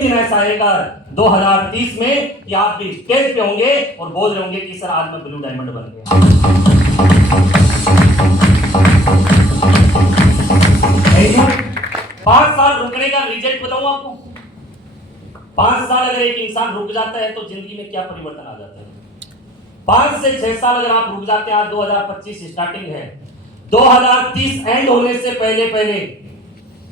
एक दिन ऐसा आएगा 2030 में कि आप भी स्टेज पे होंगे और बोल रहे होंगे कि सर आज मैं ब्लू डायमंड बन गया। 5 साल रुकने का रिजल्ट बताऊं आपको। 5 साल अगर एक इंसान रुक जाता है तो जिंदगी में क्या परिवर्तन आ जाता है। 5 से 6 साल अगर आप रुक जाते हैं, आज 2025 स्टार्टिंग है, 2030 एंड होने से पहले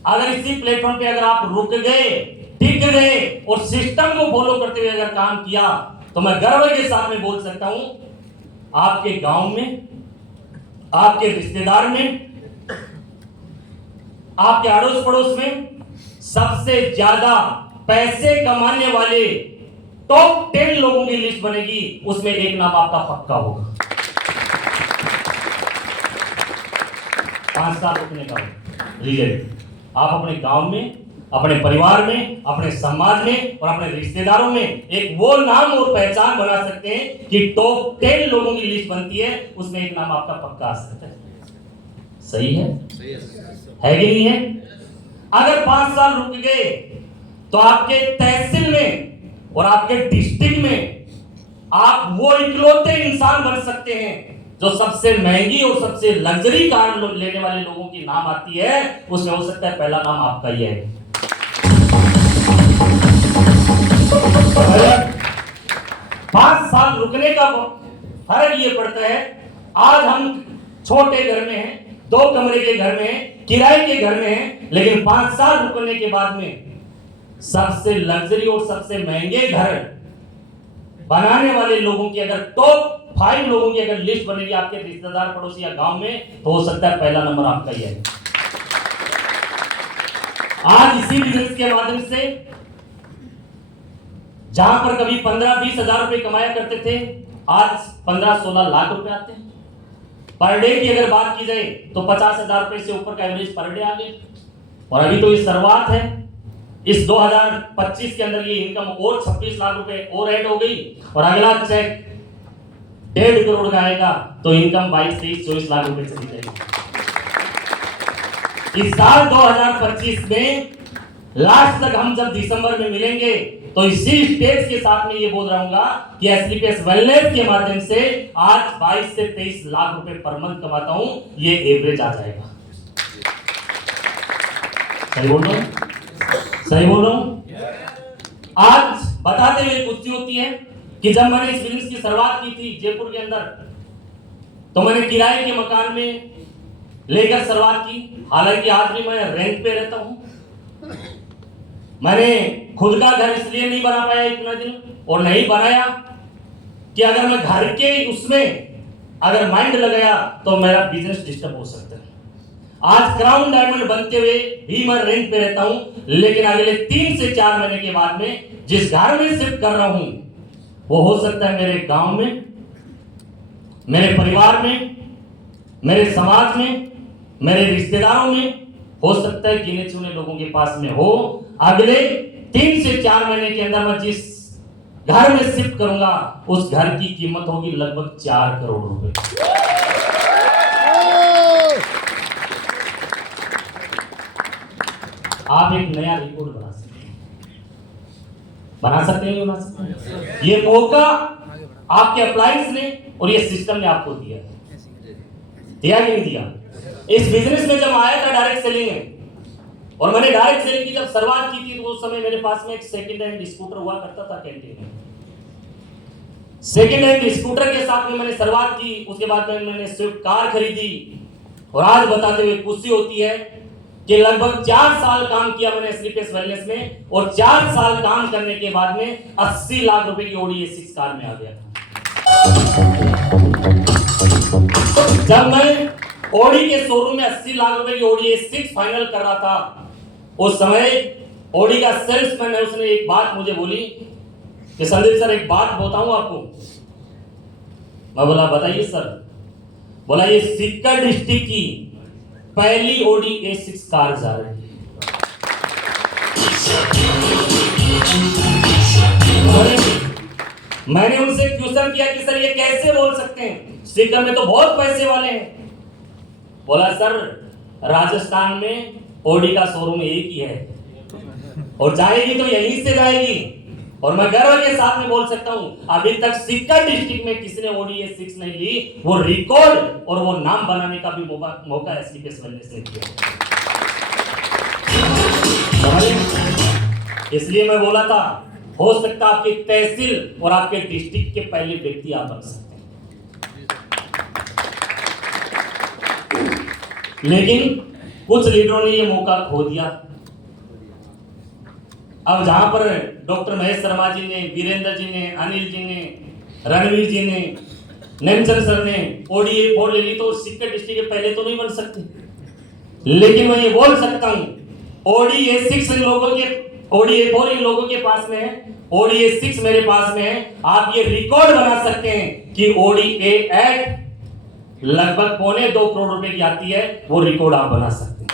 अगर इसी प्लेटफॉर्म पे अगर आप रुक गए, टिक गए और सिस्टम को फॉलो करते हुए अगर काम किया, तो मैं गर्व के साथ में बोल सकता हूं, आपके गांव में, आपके रिश्तेदार में, आपके अड़ोस पड़ोस में सबसे ज्यादा पैसे कमाने वाले टॉप 10 लोगों की लिस्ट बनेगी, उसमें एक नाम आपका पक्का होगा। 5 साल रुकने का रिजल्ट आप अपने गांव में, अपने परिवार में, अपने समाज में और अपने रिश्तेदारों में एक वो नाम और पहचान बना सकते हैं कि टॉप 10 लोगों की लिस्ट बनती है, उसमें एक नाम आपका पक्का आ सकता है। सही है कि नहीं है? अगर 5 साल रुक गए तो आपके तहसील में और आपके डिस्ट्रिक्ट में आप वो इकलौते इंसान बन सकते हैं जो सबसे महंगी और सबसे लग्जरी कार लेने वाले लोगों की नाम आती है, उसमें हो सकता है पहला नाम आपका ही है। 5 साल रुकने का फर्क ये पड़ता है, आज हम छोटे घर में हैं, 2 कमरे के घर में हैं, किराए के घर में हैं, लेकिन 5 साल रुकने के बाद में सबसे लग्जरी और सबसे महंगे घर बनाने वाले लोगों की अगर टॉप 5 लोगों की अगर लिस्ट बनेगी आपके रिश्तेदार, पड़ोसी या गांव में, तो हो सकता है पहला नंबर आपका ही है। आज इसी बिजनेस के माध्यम से जहां पर कभी 15-20 हजार रुपए कमाया करते थे, आज 15-16 लाख रुपए आते हैं। पर डे की अगर बात की जाए तो 50 हजार रुपए से ऊपर का एवरेज पर डे आ गया। और अभी तो ये शुरुआत है, इस 2025 के अंदर ये इनकम और 26 लाख रुपए और ऐड हो गई और अगला चेक 1.5 करोड़ का आएगा तो इनकम 22-23-24 लाख रुपए चली जाएगी। इस साल 2025 में लास्ट तक हम जब दिसंबर में मिलेंगे तो इसी स्टेज के साथ में ये बोल रहूंगा कि एसलीपीएस वेलनेस के माध्यम से आज 22 से 23 लाख रुपए पर मंथ कमाता हूं, ये एवरेज आ जाएगा। सही बोल रहा हूं? सही बोल रहा हूं? आज बताते हुए खुशी होती है कि जब मैंने इस बिजनेस की शुरुआत की थी जयपुर के अंदर, तो मैंने किराए के मकान में लेकर शुरुआत की। हालांकि आज भी मैं रेंट पे रहता हूं। मैंने खुद का घर इसलिए नहीं बना पाया इतना दिन, और नहीं बनाया कि अगर मैं घर के उसमें अगर माइंड लगाया तो मेरा बिजनेस डिस्टर्ब हो सकता है। आज क्राउन डायमंड बनते हुए भी मैं रेंट पे रहता हूं, लेकिन अगले 3 से 4 महीने के बाद में जिस घर में शिफ्ट कर रहा हूं वो हो सकता है मेरे गांव में, मेरे परिवार में, मेरे समाज में, मेरे रिश्तेदारों में, हो सकता है गिने चुने लोगों के पास में हो। अगले 3 से 4 महीने के अंदर मैं जिस घर में शिफ्ट करूंगा उस घर की कीमत होगी लगभग 4 करोड़ रुपए। आप एक नया रिकॉर्ड बना सकते हैं, बना सकते हैं, बना सकते हैं। ये मौका आपके अप्लायंस ने और ये सिस्टम ने आपको दिया कि नहीं दिया? इस बिजनेस में जब आया था डायरेक्ट सेलिंग में, और मैंने डायरेक्ट सेलिंग की जब शुरुआत की थी तो उस समय मेरे पास में एक सेकंड हैंड स्कूटर हुआ करता था कैंटीन में। सेकंड हैंड स्कूटर के साथ में मैंने शुरुआत की, उसके बाद में मैंने स्विफ्ट कार खरीदी। और आज बताते हुए खुशी होती है कि लगभग 4 साल काम किया मैंने एसलीपीएस वेलनेस में, और 4 साल काम करने के बाद में 80 लाख रुपए की ओडी A6 कार में आ गया था। जब मैं ओडी के शोरूम में 80 लाख रुपए की ओडी A6 फाइनल कर रहा था, उस समय ओडी का सेल्समैन है, उसने एक बात मुझे बोली कि संदीप सर एक बात बताऊं आपको। मैं बोला बताइए सर। बोला ये सीकर डिस्ट्रिक्ट की पहली ओडी A6 कार जा रही है। मैंने उनसे क्वेश्चन किया कि सर ये कैसे बोल सकते हैं, सीकर में तो बहुत पैसे वाले हैं। बोला सर राजस्थान में ओडी का शोरूम एक ही है। और जाएगी तो यहीं से जाएगी। और मैं गर्व के साथ में बोल सकता हूं, अभी तक सीकर डिस्ट्रिक्ट में किसी ने ODA 6 नहीं ली, वो रिकॉर्ड और वो नाम बनाने का भी मौका SCPS वेलनेस ने दिया। इसलिए मैं बोला था, हो सकता आपके तहसील और आपके डिस्ट्रिक्ट के पहले व्यक्ति आप बन सकते हैं, लेकिन कुछ लीडरों ने ये मौका खो दिया। अब जहां पर डॉक्टर महेश शर्मा जी ने, वीरेंद्र जी ने, अनिल जी ने, रणवीर जी ने, नेमचंद सर ने ODA 4 ले ली, तो सीकर डिस्ट्रिक्ट के पहले तो नहीं बन सकते। लेकिन मैं ये बोल सकता हूं, ODA 6 इन लोगों के, ODA 4 इन लोगों के पास में है, ODA 6 मेरे पास में है। आप ये रिकॉर्ड बना सकते हैं कि ODA 8 लगभग 2.25 करोड़ रुपए की आती है, वो रिकॉर्ड आप बना सकते हैं।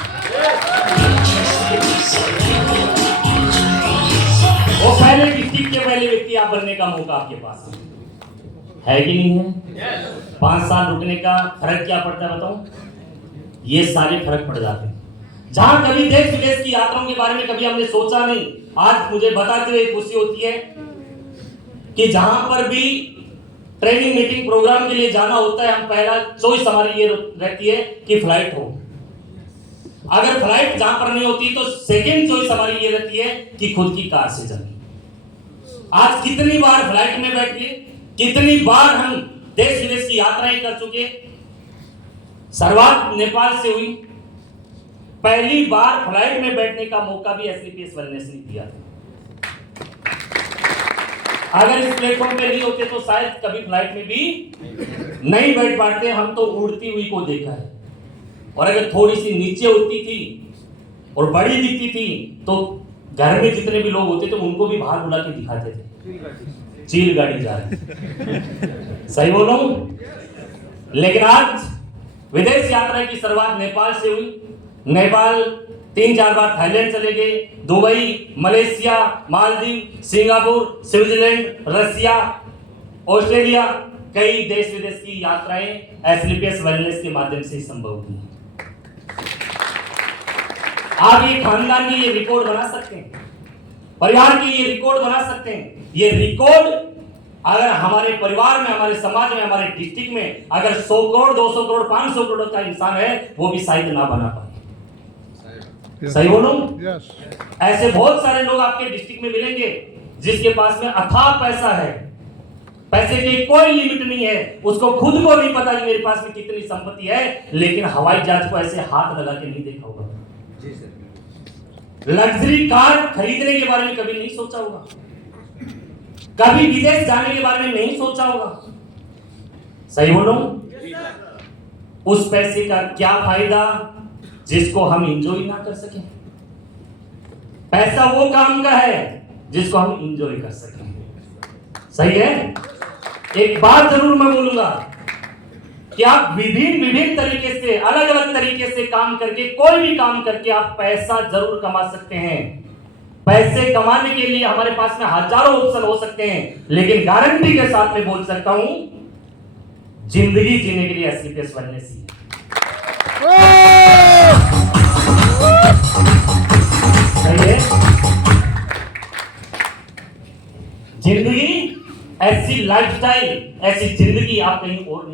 वो पहले डिस्ट्रिक्ट के पहले व्यक्ति आप बनने का मौका आपके पास है कि नहीं है? 5 साल रुकने का फर्क क्या पड़ता है बताऊं? ये सारे फर्क पड़ जाते हैं। जहां कभी देश विदेश की यात्राओं के बारे में कभी हमने सोचा नहीं, आज मुझे बताते हुए खुशी होती है कि जहां पर भी ट्रेनिंग मीटिंग प्रोग्राम के लिए जाना होता है, हम पहला चॉइस हमारी ये रहती है कि फ्लाइट हो। अगर फ्लाइट जहां पर नहीं होती तो सेकंड चॉइस हमारी ये रहती है कि खुद की कार से जाए। आज कितनी बार फ्लाइट में बैठ के, कितनी बार हम देश विदेश की यात्राएं कर चुके। शुरुआत नेपाल से हुई, पहली बार फ्लाइट में बैठने का मौका भी SCPS वेलनेस ने दिया। अगर इस प्लेटफॉर्म पे नहीं होते तो शायद कभी फ्लाइट में भी नहीं बैठ पाते। हम तो उड़ती हुई को देखा है, और अगर थोड़ी सी नीचे उड़ती थी और बड़ी दिखती थी तो घर में जितने भी लोग होते थे उनको भी बाहर बुला के दिखाते थे, चील गाड़ी जा रही। सही बोलूं? लेकिन आज विदेश यात्रा की शुरुआत नेपाल से हुई। नेपाल 3-4 बार थाईलैंड चले गए, Dubai, Malaysia, Maldives, Singapore, Switzerland, Russia, Australia, कई देश विदेश की यात्राएं SCPS वेलनेस के माध्यम से संभव हुई। आप ये खानदान की ये रिकॉर्ड बना सकते हैं, परिवार की ये रिकॉर्ड बना सकते हैं। ये रिकॉर्ड अगर हमारे परिवार में, हमारे समाज में, हमारे डिस्ट्रिक्ट में अगर 100 करोड़, 200 करोड़, 500 करोड़ का इंसान है, वो भी शायद ना बना पाए। सही बोलूं? ऐसे बहुत सारे लोग आपके डिस्ट्रिक्ट में मिलेंगे जिसके पास में अथाह पैसा है, पैसे की कोई लिमिट नहीं है, उसको खुद को नहीं पता कि मेरे पास में कितनी संपत्ति है, लेकिन हवाई जहाज को ऐसे हाथ लगा के नहीं देखा होगा, लग्जरी कार खरीदने के बारे में कभी नहीं सोचा होगा, कभी विदेश जाने के बारे में नहीं सोचा होगा। सही बोलूं? उस पैसे का क्या फायदा जिसको हम एंजॉय ना कर सकें। पैसा वो काम का है जिसको हम एंजॉय कर सकें। सही है? एक बात जरूर मैं बोलूंगा कि आप विभिन्न तरीके से, अलग अलग तरीके से काम करके, कोई भी काम करके आप पैसा जरूर कमा सकते हैं। पैसे कमाने के लिए हमारे पास में हजारों ऑप्शन हो सकते हैं, लेकिन गारंटी के साथ में बोल सकता हूं, जिंदगी जीने के लिए SCPS वेलनेस ही है। जिंदगी, ऐसी लाइफस्टाइल, ऐसी जिंदगी आप कहीं और नहीं